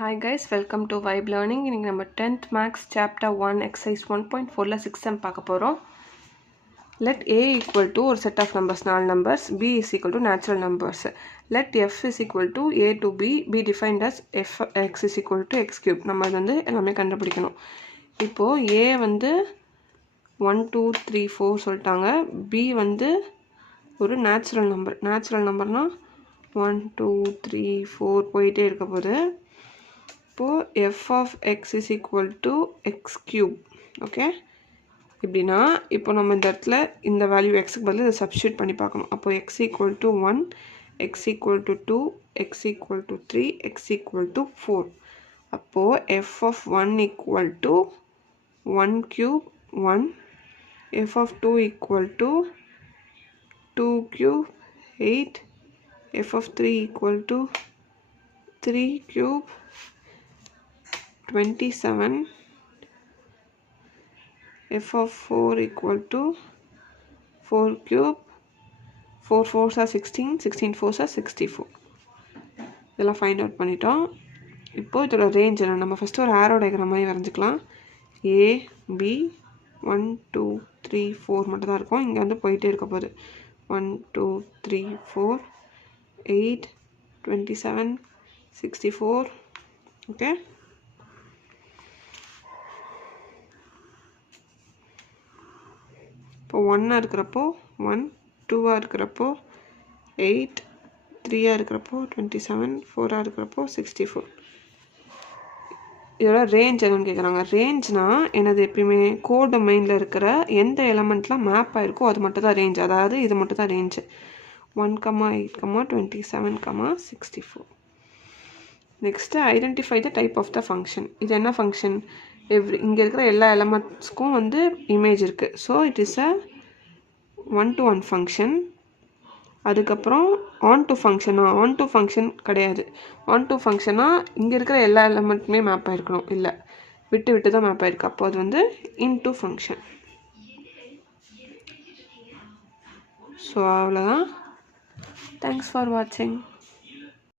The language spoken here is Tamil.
Hi guys, welcome to Vibe Learning. இன்னைக்கு நம்ம 10th Maths Chapter 1 Exercise 1.4ல 6M பார்க்க போகிறோம். Let A equal to ஒரு set of numbers 4 numbers, B is equal to natural numbers. Let F is equal to A to B be defined as X is equal to X cube. நம்ம இது வந்து எல்லாமே கண்டுபிடிக்கணும். இப்போது A வந்து 1, 2, 3, 4 சொல்லிட்டாங்க. B வந்து ஒரு நேச்சுரல் நம்பர்னால் 1, 2, 3, 4 போயிட்டே இருக்க போது. இப்போது f of x is equal to x cube. Okay, இப்படின்னா இப்போ நம்ம இந்த இடத்துல இந்த வேல்யூ எக்ஸுக்கு பதில் இதை சப்ஸ்டியூட் பண்ணி பார்க்கணும். அப்போது x equal to 1, x equal to 2, x equal to 3, x equal to 4. அப்போது f of 1 equal to 1 cube 1, f of 2 equal to 2 cube 8, f of 3 equal to 3 cube 27, f of 4 equal to 4 cube 4 4s are 16, 16 4s are 64. இதெல்லாம் ஃபைண்ட் அவுட் பண்ணிட்டோம். இப்போது இதோட ரேஞ்ச் என்ன, நம்ம ஃபஸ்ட்டு ஒரு ஆரோ டயக்ராம் மாதிரி வரைஞ்சிக்கலாம். A B 1 2 3 4 மட்டும் தான் இருக்கும். இங்கே வந்து போயிட்டே இருக்க போகுது. 1 2 3 4 8 27 64. ஓகே, இப்போ 1 இருக்கிறப்போ 1, 2 இருக்கிறப்போ 8, 3 இருக்கிறப்போ 27, 4 இருக்கிறப்போ 64. இதோட ரேஞ்ச் என்னன்னு கேட்குறாங்க. ரேஞ்ச்னால் என்னது, எப்பயுமே கோட் டொமைனில் இருக்கிற எந்த எலமெண்ட்லாம் மேப் ஆகிருக்கோ அது மட்டும் தான் ரேஞ்ச். அதாவது இது மட்டும் தான் range. 1, 8, 27, 64. Next identify the type of the function. இது என்ன ஃபங்க்ஷன், இங்கே இருக்கிற எல்லா எலமெண்ட்ஸ்க்கும் வந்து இமேஜ் இருக்குது. So it is a 1-to-1 function. அதுக்கப்புறம் ஆன் டு ஃபங்க்ஷன் கிடையாது. ஆன் டு ஃபங்க்ஷனாக இங்கே இருக்கிற எல்லா எலமெண்ட்டுமே மேப் ஆகிருக்கணும், இல்லை விட்டு தான் மேப் ஆகிருக்கு. அப்போ அது வந்து இன்டு ஃபங்க்ஷன். ஸோ அவ்வளோதான். தேங்க்ஸ் ஃபார் வாட்சிங்.